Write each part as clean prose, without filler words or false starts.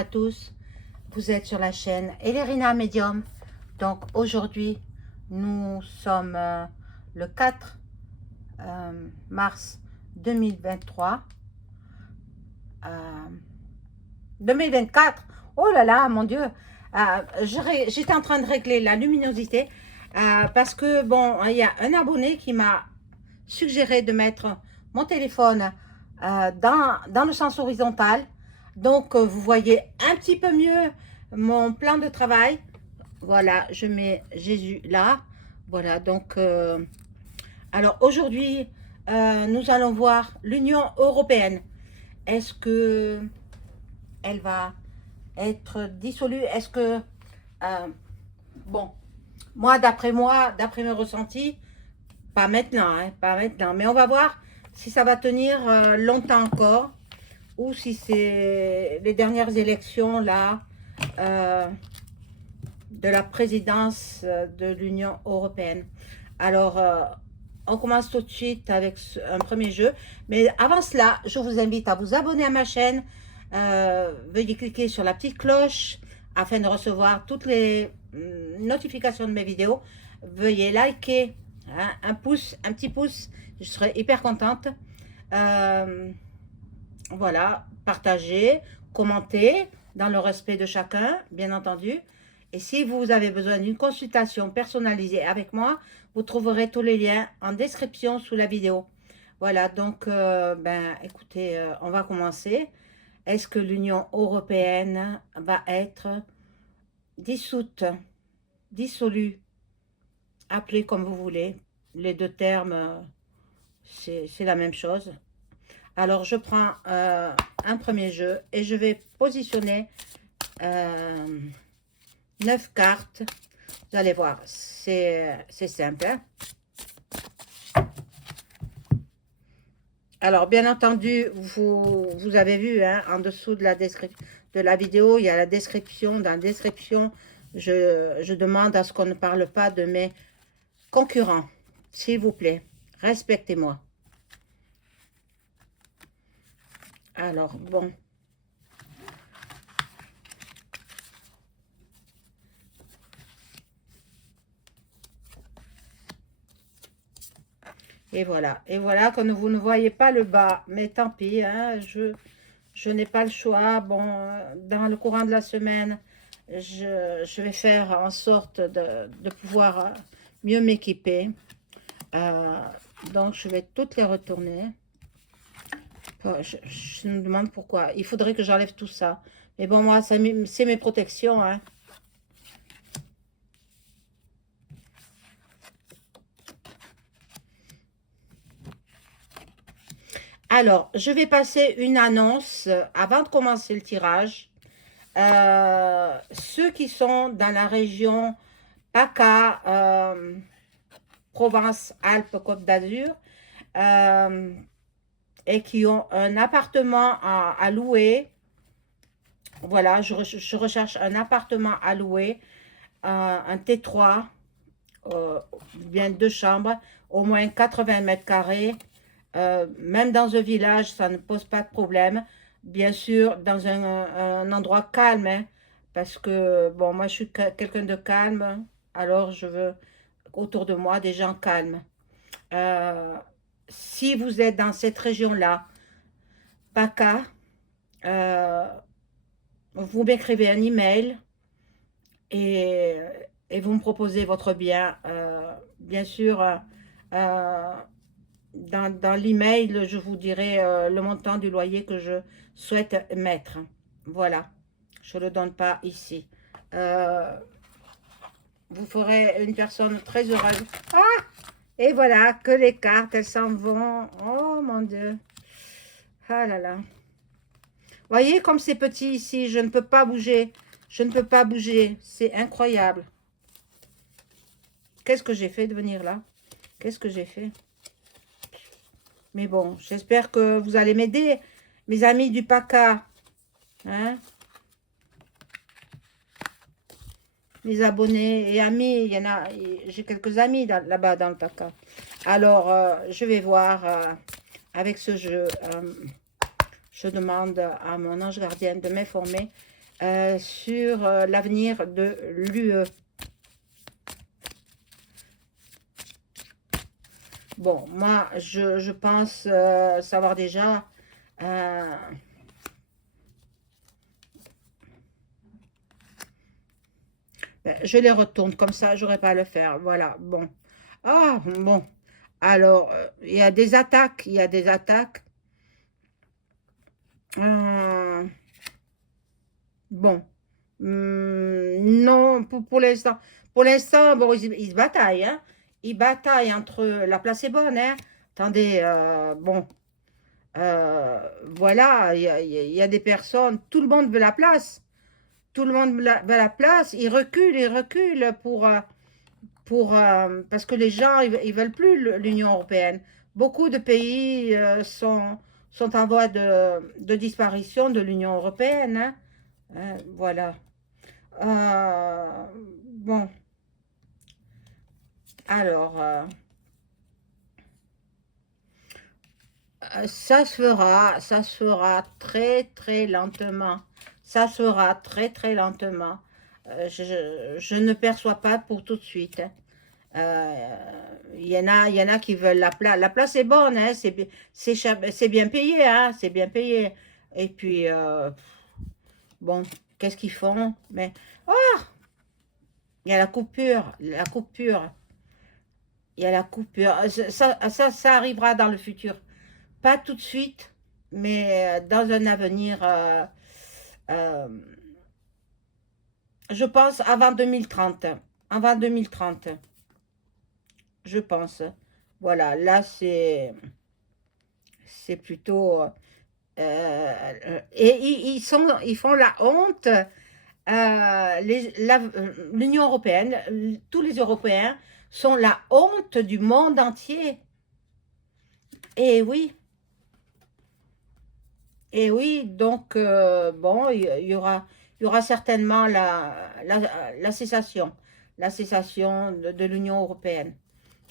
À tous, vous êtes sur la chaîne Elérina Medium. Donc aujourd'hui, nous sommes le 4 mars 2023. 2024. Oh là là, mon Dieu. J'étais en train de régler la luminosité parce que, bon, il y a un abonné qui m'a suggéré de mettre mon téléphone dans le sens horizontal. Donc, vous voyez un petit peu mieux mon plan de travail. Voilà, je mets Jésus là. Voilà, donc, alors aujourd'hui, nous allons voir l'Union européenne. Est-ce que elle va être dissolue? Est-ce que, bon, d'après mes ressentis, pas maintenant, hein, pas maintenant, mais on va voir si ça va tenir longtemps encore, ou si c'est les dernières élections là de la présidence de l'Union européenne. Alors, on commence tout de suite avec un premier jeu. Mais avant cela, je vous invite à vous abonner à ma chaîne. Veuillez cliquer sur la petite cloche afin de recevoir toutes les notifications de mes vidéos. Veuillez liker, hein, un petit pouce, je serai hyper contente. Voilà, partager, commenter dans le respect de chacun, bien entendu. Et si vous avez besoin d'une consultation personnalisée avec moi, vous trouverez tous les liens en description sous la vidéo. Voilà, donc, écoutez, on va commencer. Est-ce que l'Union européenne va être dissoute, dissolue, appelée comme vous voulez? Les deux termes, c'est la même chose. Alors, je prends un premier jeu et je vais positionner 9 cartes. Vous allez voir, c'est simple. Hein? Alors, bien entendu, vous avez vu, hein, en dessous de la vidéo, il y a la description. Dans la description, je demande à ce qu'on ne parle pas de mes concurrents. S'il vous plaît, respectez-moi. Alors, bon. Et voilà, quand vous ne voyez pas le bas, mais tant pis, hein, je n'ai pas le choix. Bon, dans le courant de la semaine, je vais faire en sorte de pouvoir mieux m'équiper. Donc, je vais toutes les retourner. Je me demande pourquoi. Il faudrait que j'enlève tout ça. Mais bon, moi, c'est mes protections, hein. Alors, je vais passer une annonce avant de commencer le tirage. Ceux qui sont dans la région PACA, Provence-Alpes-Côte d'Azur, et qui ont un appartement à louer. Voilà, je recherche un appartement à louer, un T3, bien 2 chambres, au moins 80 mètres carrés. Même dans un village, ça ne pose pas de problème. Bien sûr, dans un endroit calme, hein, parce que, bon, moi, je suis quelqu'un de calme, alors je veux autour de moi des gens calmes. Si vous êtes dans cette région-là, PACA, vous m'écrivez un email et, vous me proposez votre bien. Bien sûr, dans l'email, je vous dirai le montant du loyer que je souhaite mettre. Voilà, je ne le donne pas ici. Vous ferez une personne très heureuse. Ah! Et voilà, que les cartes, elles s'en vont. Oh mon Dieu. Ah là là. Voyez comme c'est petit ici, je ne peux pas bouger. Je ne peux pas bouger. C'est incroyable. Qu'est-ce que j'ai fait de venir là? Qu'est-ce que j'ai fait? Mais bon, j'espère que vous allez m'aider, mes amis du PACA. Hein? Mes abonnés et amis, il y en a, j'ai quelques amis là-bas dans le PACA. Alors, je vais voir avec ce jeu. Je demande à mon ange gardien de m'informer sur l'avenir de l'UE. Bon, moi, je pense savoir déjà. Je les retourne comme ça, j'aurais pas à le faire. Voilà, bon. Ah, bon. Alors, il y a des attaques, il y a des attaques. Bon. Non, pour l'instant. Pour l'instant, bon, ils se bataillent, hein. Ils bataillent entre... La place est bonne, hein. Attendez, bon. Voilà, il y a des personnes... Tout le monde veut la place. Tout le monde veut la place. Ils reculent parce que les gens, ils veulent plus l'Union européenne. Beaucoup de pays sont en voie de disparition de l'Union européenne, hein. Voilà. Bon, alors, ça se fera très très lentement. Ça se fera très très lentement. Je ne perçois pas pour tout de suite, hein. Il y en a qui veulent la place. La place est bonne, hein, c'est bien payé, hein, c'est bien payé. Et puis, bon, qu'est-ce qu'ils font? Mais, oh, il y a la coupure, la coupure. Il y a la coupure. Ça arrivera dans le futur. Pas tout de suite, mais dans un avenir, euh, je pense avant 2030. Avant 2030, je pense. Voilà, là, c'est plutôt... et ils font la honte. L'Union européenne, tous les Européens sont la honte du monde entier. Et oui, et oui, donc, bon, il y aura certainement la cessation de l'Union européenne.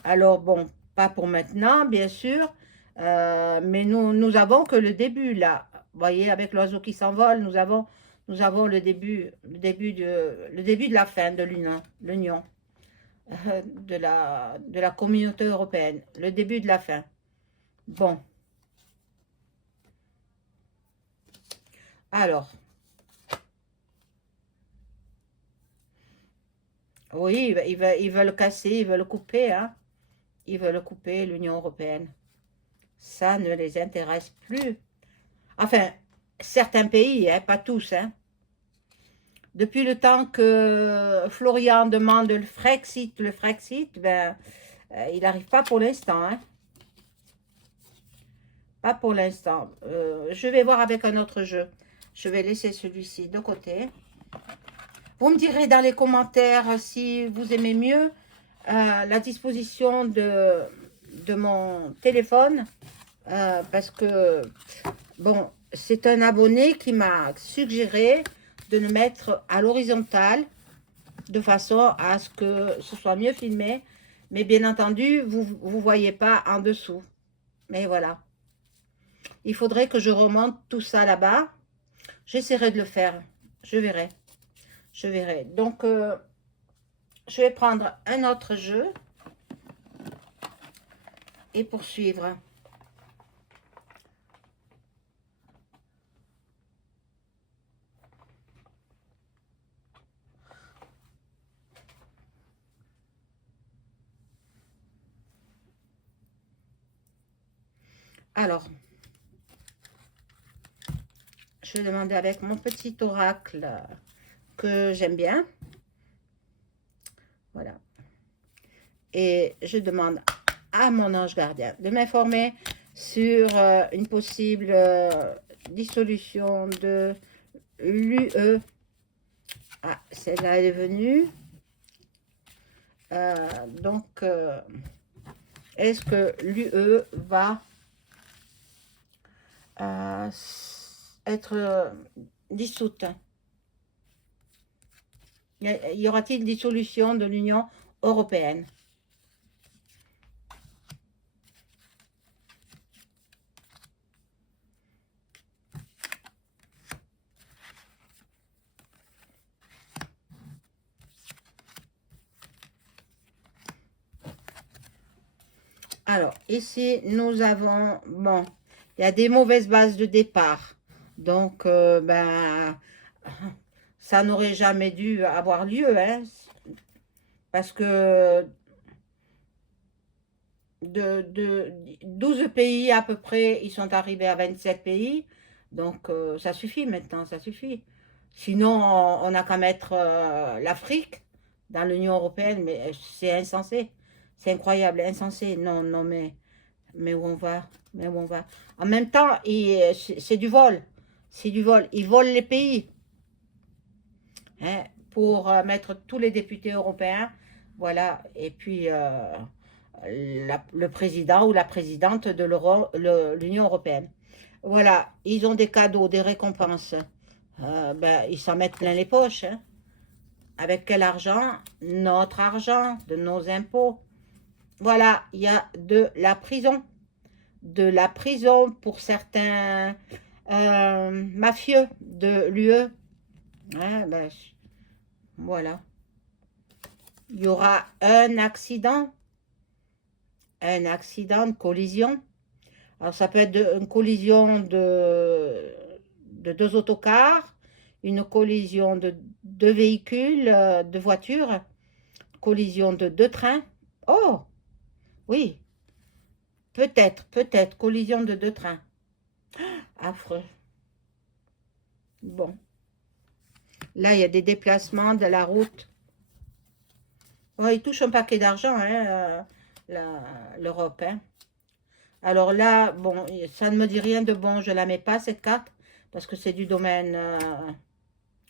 Alors, bon, pas pour maintenant, bien sûr, mais nous avons que le début, là. Vous voyez, avec l'oiseau qui s'envole, nous avons le début de la fin de l'Union, de la communauté européenne, le début de la fin. Bon, alors, oui, ils veulent casser, ils veulent couper, hein. Ils veulent couper l'Union européenne. Ça ne les intéresse plus. Enfin, certains pays, hein, pas tous, hein. Depuis le temps que Florian demande le Frexit, ben, il n'arrive pas pour l'instant, hein. Pas pour l'instant. Je vais voir avec un autre jeu. Je vais laisser celui-ci de côté. Vous me direz dans les commentaires si vous aimez mieux la disposition de mon téléphone. Parce que, bon, c'est un abonné qui m'a suggéré de le mettre à l'horizontale de façon à ce que ce soit mieux filmé. Mais bien entendu, vous ne voyez pas en dessous. Mais voilà. Il faudrait que je remonte tout ça là-bas. J'essaierai de le faire. Je verrai. Je verrai. Donc, je vais prendre un autre jeu et poursuivre. Alors, je vais demander avec mon petit oracle que j'aime bien. Voilà. Et je demande à mon ange gardien de m'informer sur une possible dissolution de l'UE. Ah, celle-là, elle est venue. Donc, est-ce que l'UE va être dissoute? Y aura-t-il dissolution de l'Union européenne? Alors, ici, nous avons, bon, il y a des mauvaises bases de départ. Donc, ben, ça n'aurait jamais dû avoir lieu, hein, parce que de 12 pays à peu près, ils sont arrivés à 27 pays. Donc, ça suffit maintenant, ça suffit. Sinon, on n'a qu'à mettre l'Afrique dans l'Union européenne, mais c'est insensé. C'est incroyable, insensé. Non, non, mais où on va? Mais où on va? En même temps, c'est du vol. C'est du vol. Ils volent les pays, hein, pour mettre tous les députés européens. Voilà. Et puis, le président ou la présidente de l'Union européenne. Voilà. Ils ont des cadeaux, des récompenses. Ben, ils s'en mettent plein les poches, hein. Avec quel argent? Notre argent, de nos impôts. Voilà. Il y a de la prison. De la prison pour certains mafieux de l'UE. Hein, ben, voilà. Il y aura un accident de collision. Alors ça peut être une collision de deux autocars, une collision de deux véhicules, de voitures, collision de deux trains. Oh, oui, peut-être, collision de deux trains. Affreux. Bon, là, il y a des déplacements de la route. Ouais, il touche un paquet d'argent, hein, l'Europe, hein. Alors là, bon, ça ne me dit rien de bon, je ne la mets pas, cette carte, parce que c'est du domaine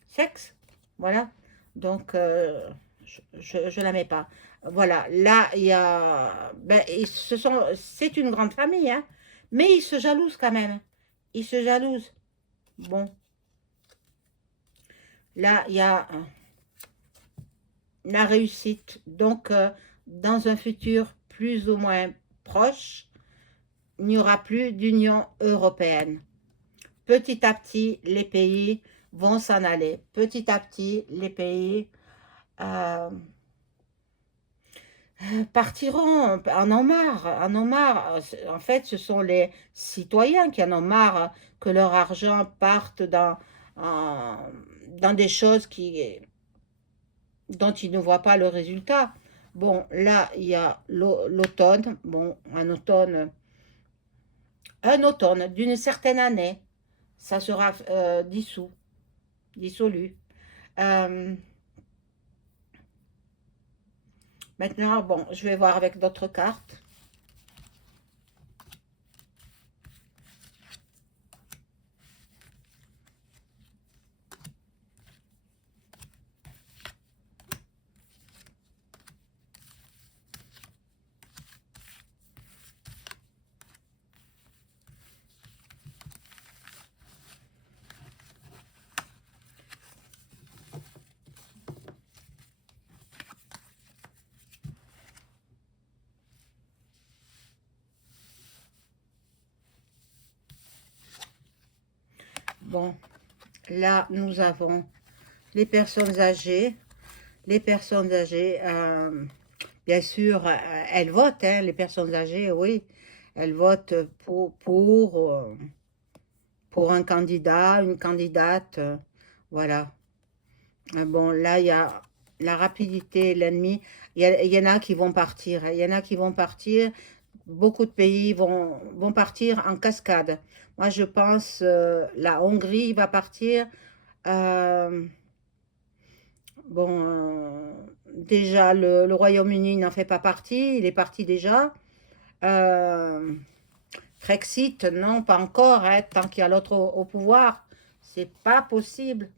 sexe, voilà. Donc, je ne la mets pas. Voilà, là, il y a... Ben, c'est une grande famille, hein, mais ils se jalousent quand même. Ils se jalousent. Bon, là, il y a la réussite. Donc, dans un futur plus ou moins proche, il n'y aura plus d'Union européenne. Petit à petit, les pays vont s'en aller. Petit à petit, les pays euh, partiront, en ont marre, en ont marre. En fait, ce sont les citoyens qui en ont marre que leur argent parte dans des choses dont ils ne voient pas le résultat. Bon, là, il y a l'automne. Bon, un automne d'une certaine année, ça sera dissolu. Euh, Maintenant, bon, je vais voir avec d'autres cartes. Bon, là, nous avons les personnes âgées. Les personnes âgées, bien sûr, elles votent, hein, les personnes âgées, oui. Elles votent pour un candidat, une candidate, voilà. Bon, là, il y a la rapidité, l'ennemi. Il y en a qui vont partir, hein, il y en a qui vont partir. Beaucoup de pays vont partir en cascade. Moi, je pense la Hongrie va partir. Euh, bon, déjà, le Royaume-Uni n'en fait pas partie. Il est parti déjà. Euh, Frexit, non, pas encore, hein, tant qu'il y a l'autre au pouvoir. C'est pas possible.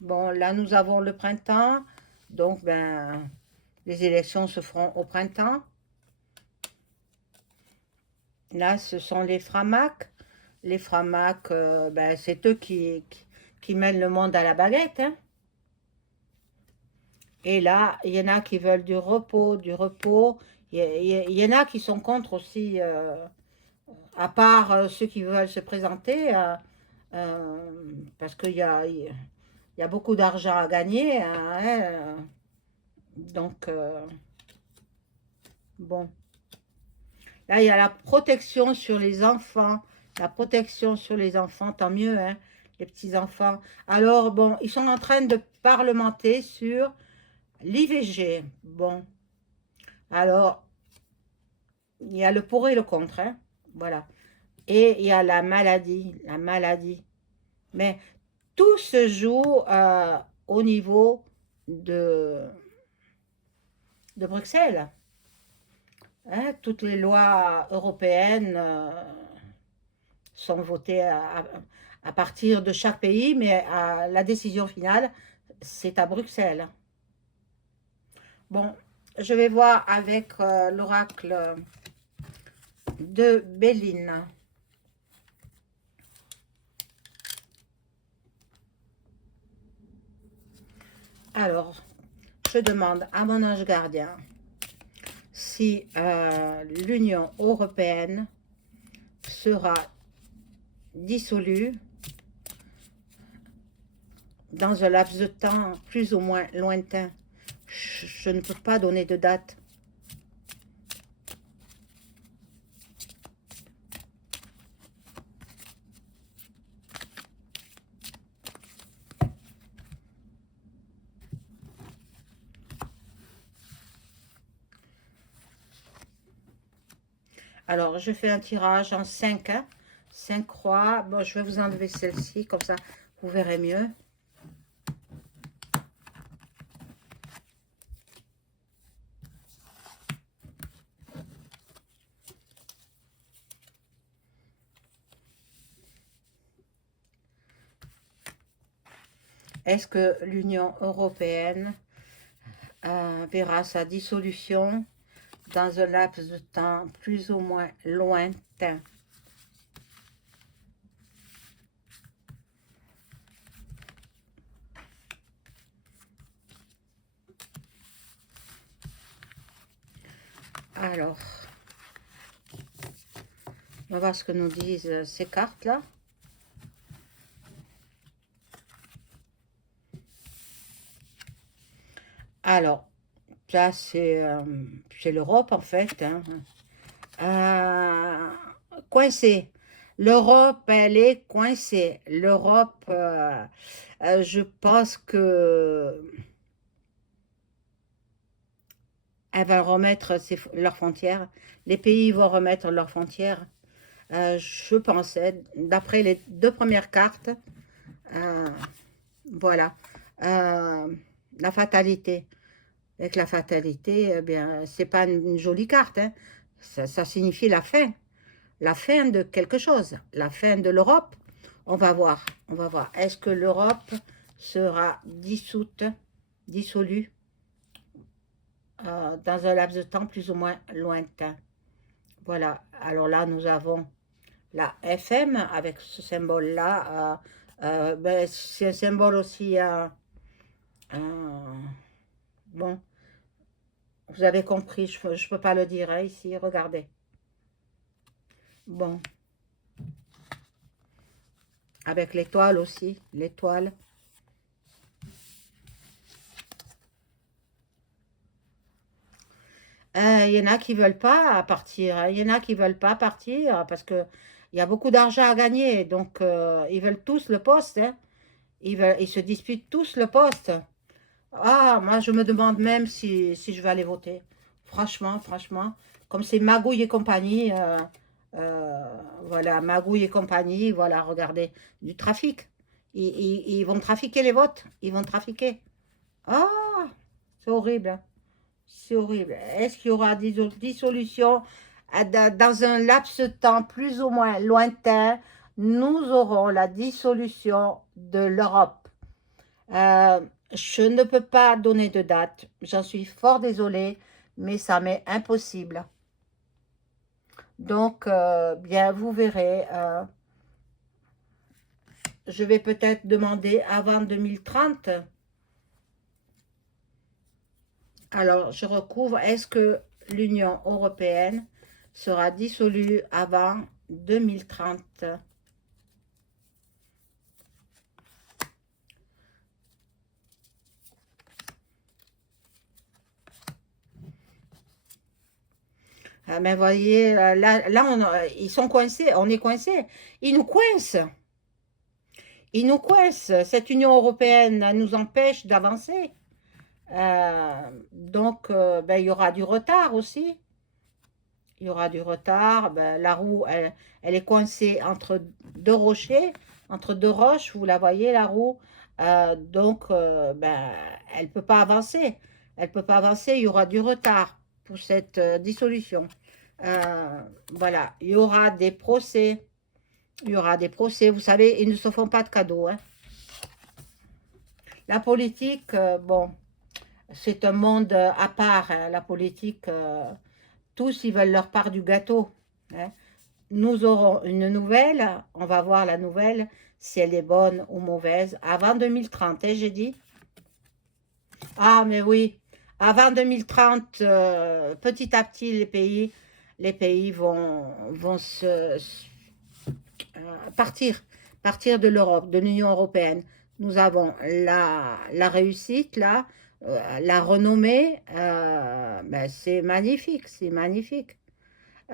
Bon, là, nous avons le printemps. Donc, ben, les élections se feront au printemps. Là, ce sont les Framac. Les Framac, ben, c'est eux qui mènent le monde à la baguette, hein. Et là, il y en a qui veulent du repos, du repos. Il y en a qui sont contre aussi, à part ceux qui veulent se présenter, parce qu'il y a beaucoup d'argent à gagner, hein, donc, Bon, là, il y a la protection sur les enfants. La protection sur les enfants, tant mieux, hein, les petits-enfants. Alors, bon, ils sont en train de parlementer sur l'IVG. Bon, alors, il y a le pour et le contre, hein, voilà. Et il y a la maladie, la maladie. Mais tout se joue au niveau de, de Bruxelles. Hein, toutes les lois européennes sont votées à partir de chaque pays, mais la décision finale, c'est à Bruxelles. Bon, je vais voir avec l'oracle de Béline. Alors, je demande à mon ange gardien si l'Union européenne sera dissolue dans un laps de temps plus ou moins lointain. Je ne peux pas donner de date. Alors, je fais un tirage en 5, hein, 5 croix. Bon, je vais vous enlever celle-ci, comme ça, vous verrez mieux. Est-ce que l'Union européenne verra sa dissolution dans un laps de temps plus ou moins lointain? Alors, on va voir ce que nous disent ces cartes-là. Alors, là, c'est l'Europe, en fait. Hein. Coincée. L'Europe, elle est coincée. L'Europe, je pense que elle va remettre leurs frontières. Les pays vont remettre leurs frontières. Je pensais, d'après les deux premières cartes, euh, voilà, euh, la fatalité. Avec la fatalité, eh bien, c'est pas une jolie carte, hein. Ça signifie la fin. La fin de quelque chose, la fin de l'Europe. On va voir, on va voir. Est-ce que l'Europe sera dissoute, dissolue dans un laps de temps plus ou moins lointain? Voilà, alors là, nous avons la FM avec ce symbole-là. Ben, c'est un symbole aussi, bon, vous avez compris, je ne peux pas le dire hein, ici, regardez. Bon, avec l'étoile aussi, l'étoile. Il y en a qui veulent pas partir, hein. Il y en a qui veulent pas partir parce que il y a beaucoup d'argent à gagner. Donc, ils veulent tous le poste, hein. Ils se disputent tous le poste. Ah, moi, je me demande même si je vais aller voter. Franchement, franchement. Comme c'est Magouille et compagnie, euh, voilà, Magouille et compagnie, voilà, regardez, du trafic. Ils vont trafiquer les votes. Ils vont trafiquer. Ah, c'est horrible, hein. C'est horrible. Est-ce qu'il y aura des dissolutions dans un laps de temps plus ou moins lointain? Nous aurons la dissolution de l'Europe. Euh, je ne peux pas donner de date. J'en suis fort désolée, mais ça m'est impossible. Donc, bien, vous verrez. Je vais peut-être demander avant 2030. Alors, je recouvre. Est-ce que l'Union européenne sera dissolue avant 2030? Ah, mais voyez, ils sont coincés, on est coincés. Ils nous coincent. Ils nous coincent. Cette Union européenne nous empêche d'avancer. Donc, ben, il y aura du retard aussi. Il y aura du retard. Ben, la roue, elle est coincée entre deux rochers, entre deux roches. Vous la voyez, la roue. Donc, ben, elle ne peut pas avancer. Elle ne peut pas avancer. Il y aura du retard pour cette dissolution. Euh, voilà. Il y aura des procès. Il y aura des procès. Vous savez, ils ne se font pas de cadeaux, hein. La politique, bon, c'est un monde à part, hein. La politique, tous, ils veulent leur part du gâteau, hein. Nous aurons une nouvelle, on va voir la nouvelle, si elle est bonne ou mauvaise, avant 2030, hein, j'ai dit. Ah, mais oui, avant 2030, petit à petit, les pays vont partir de l'Europe, de l'Union européenne. Nous avons la réussite, là, la renommée, ben, c'est magnifique, c'est magnifique.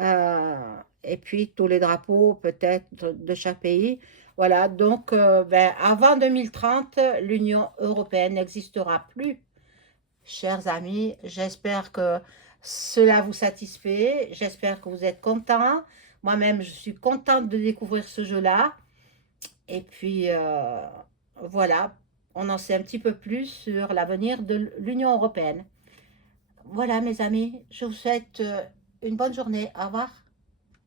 Euh, et puis tous les drapeaux peut-être de chaque pays. Voilà, donc ben, avant 2030, l'Union européenne n'existera plus. Chers amis, j'espère que cela vous satisfait, j'espère que vous êtes contents. Moi-même, je suis contente de découvrir ce jeu-là. Et puis, voilà, on en sait un petit peu plus sur l'avenir de l'Union européenne. Voilà, mes amis, je vous souhaite une bonne journée. Au revoir.